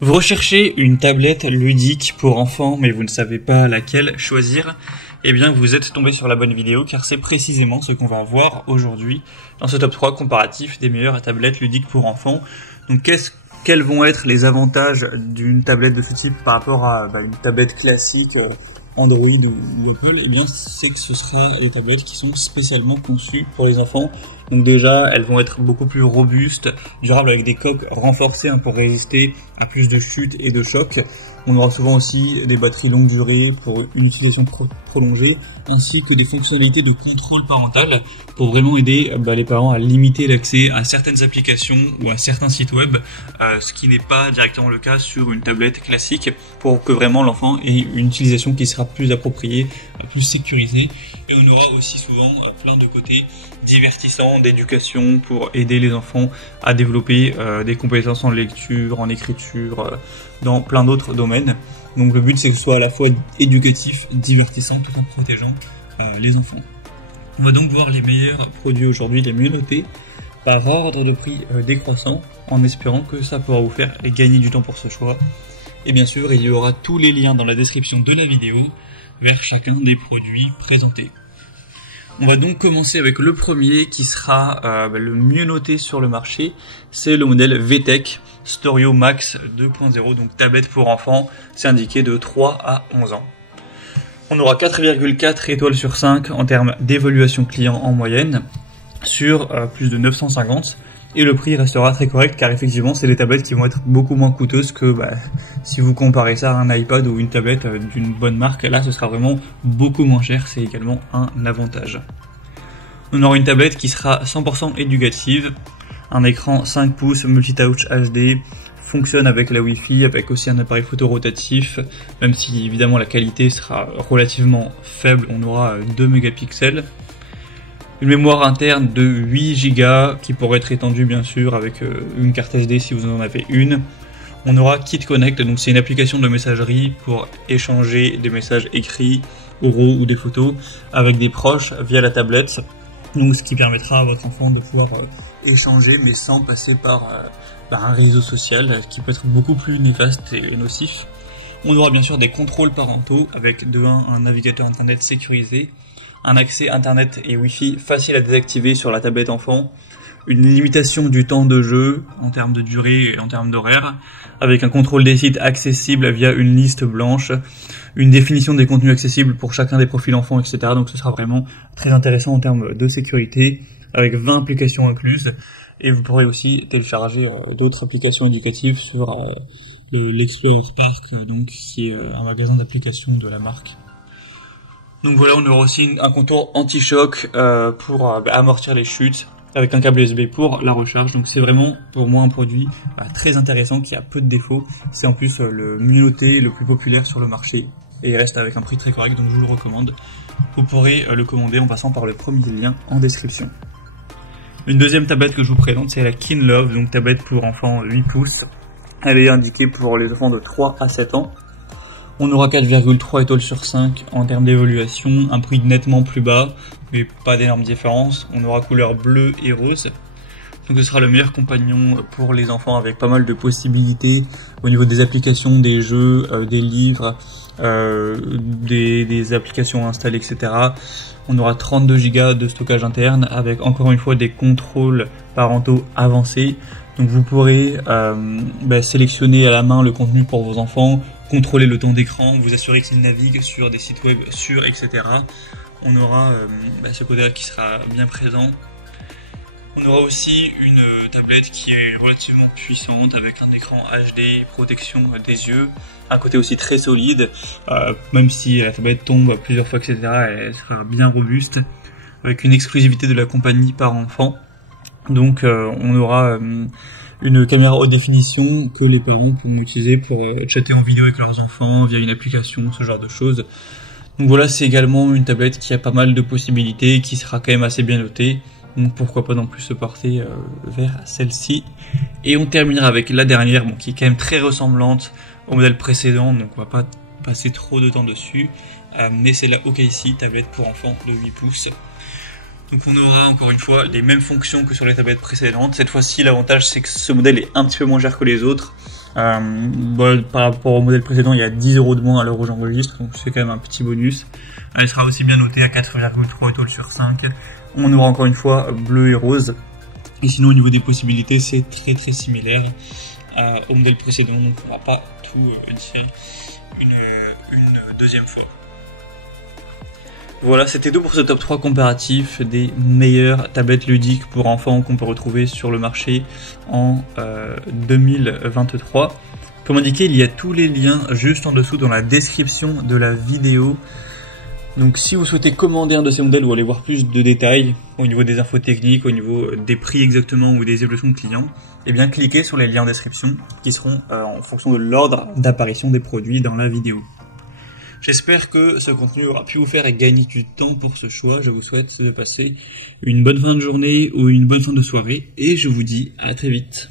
Vous recherchez une tablette ludique pour enfants mais vous ne savez pas laquelle choisir? Eh bien vous êtes tombé sur la bonne vidéo car c'est précisément ce qu'on va voir aujourd'hui dans ce top 3 comparatif des meilleures tablettes ludiques pour enfants. Donc quels vont être les avantages d'une tablette de ce type par rapport à une tablette classique Android ou Apple? Eh bien c'est que ce sera des tablettes qui sont spécialement conçues pour les enfants. Donc déjà, elles vont être beaucoup plus robustes, durables avec des coques renforcées pour résister à plus de chutes et de chocs. On aura souvent aussi des batteries longue durée pour une utilisation prolongée, ainsi que des fonctionnalités de contrôle parental pour vraiment aider les parents à limiter l'accès à certaines applications ou à certains sites web, ce qui n'est pas directement le cas sur une tablette classique, pour que vraiment l'enfant ait une utilisation qui sera plus appropriée, plus sécurisée. Et on aura aussi souvent plein de côtés divertissants, d'éducation pour aider les enfants à développer des compétences en lecture, en écriture, dans plein d'autres domaines. Donc le but c'est que ce soit à la fois éducatif, divertissant, tout en protégeant les enfants. On va donc voir les meilleurs produits aujourd'hui, les mieux notés, par ordre de prix décroissant, en espérant que ça pourra vous faire gagner du temps pour ce choix. Et bien sûr, il y aura tous les liens dans la description de la vidéo vers chacun des produits présentés. On va donc commencer avec le premier qui sera le mieux noté sur le marché, c'est le modèle VTech Storio Max 2.0, donc tablette pour enfants, c'est indiqué de 3 à 11 ans. On aura 4,4 étoiles sur 5 en termes d'évaluation client en moyenne, sur plus de 950, et le prix restera très correct car effectivement c'est des tablettes qui vont être beaucoup moins coûteuses que si vous comparez ça à un iPad ou une tablette d'une bonne marque. Là ce sera vraiment beaucoup moins cher, c'est également un avantage. On aura une tablette qui sera 100% éducative, un écran 5 pouces multitouch HD, fonctionne avec la Wi-Fi, avec aussi un appareil photo rotatif, même si évidemment la qualité sera relativement faible, on aura 2 mégapixels. Une mémoire interne de 8 Go qui pourrait être étendue bien sûr avec une carte SD si vous en avez une. On aura KitConnect, donc c'est une application de messagerie pour échanger des messages écrits, oraux ou des photos avec des proches via la tablette. Donc ce qui permettra à votre enfant de pouvoir échanger mais sans passer par un réseau social qui peut être beaucoup plus néfaste et nocif. On aura bien sûr des contrôles parentaux avec de 1 un navigateur internet sécurisé, un accès internet et wifi facile à désactiver sur la tablette enfant, une limitation du temps de jeu en termes de durée et en termes d'horaire, avec un contrôle des sites accessible via une liste blanche, une définition des contenus accessibles pour chacun des profils enfants, etc. Donc ce sera vraiment très intéressant en termes de sécurité, avec 20 applications incluses, et vous pourrez aussi télécharger d'autres applications éducatives sur l'Explorer Spark, donc qui est un magasin d'applications de la marque. Donc voilà, on aura aussi un contour anti-choc pour amortir les chutes, avec un câble USB pour la recharge. Donc c'est vraiment pour moi un produit très intéressant qui a peu de défauts. C'est en plus le mieux noté, le plus populaire sur le marché, et il reste avec un prix très correct, donc je vous le recommande. Vous pourrez le commander en passant par le premier lien en description. Une deuxième tablette que je vous présente, c'est la KinLove, donc tablette pour enfants 8 pouces. Elle est indiquée pour les enfants de 3 à 7 ans. On aura 4,3 étoiles sur 5 en termes d'évaluation, un prix nettement plus bas, mais pas d'énorme différence. On aura couleur bleue et rose. Donc ce sera le meilleur compagnon pour les enfants avec pas mal de possibilités au niveau des applications, des jeux, des livres, des applications installées, etc. On aura 32 Go de stockage interne avec encore une fois des contrôles parentaux avancés. Donc vous pourrez sélectionner à la main le contenu pour vos enfants, contrôler le temps d'écran, vous assurer qu'ils naviguent sur des sites web sûrs, etc. On aura ce côté-là qui sera bien présent. On aura aussi une tablette qui est relativement puissante avec un écran HD, protection des yeux, un côté aussi très solide, même si la tablette tombe plusieurs fois, etc. elle sera bien robuste, avec une exclusivité de la compagnie par enfant. Donc on aura une caméra haute définition que les parents pourront utiliser pour chatter en vidéo avec leurs enfants via une application, ce genre de choses. Donc voilà, c'est également une tablette qui a pas mal de possibilités, qui sera quand même assez bien notée. Donc pourquoi pas non plus se porter vers celle-ci. Et on terminera avec la dernière, qui est quand même très ressemblante au modèle précédent, donc on va pas passer trop de temps dessus. Mais c'est la OKC, tablette pour enfants de 8 pouces. Donc on aura encore une fois les mêmes fonctions que sur les tablettes précédentes. Cette fois-ci, l'avantage c'est que ce modèle est un petit peu moins cher que les autres. Par rapport au modèle précédent, il y a 10 € de moins à l'heure où j'enregistre, donc c'est quand même un petit bonus. Elle sera aussi bien notée à 4,3 étoiles sur 5. On aura encore une fois bleu et rose. Et sinon, au niveau des possibilités, c'est très similaire au modèle précédent, donc on ne va pas tout dire une deuxième fois. Voilà, c'était tout pour ce top 3 comparatif des meilleures tablettes ludiques pour enfants qu'on peut retrouver sur le marché en 2023. Comme indiqué, il y a tous les liens juste en dessous dans la description de la vidéo. Donc si vous souhaitez commander un de ces modèles ou aller voir plus de détails au niveau des infos techniques, au niveau des prix exactement ou des évolutions de clients, eh bien cliquez sur les liens en description qui seront en fonction de l'ordre d'apparition des produits dans la vidéo. J'espère que ce contenu aura pu vous faire gagner du temps pour ce choix. Je vous souhaite de passer une bonne fin de journée ou une bonne fin de soirée et je vous dis à très vite.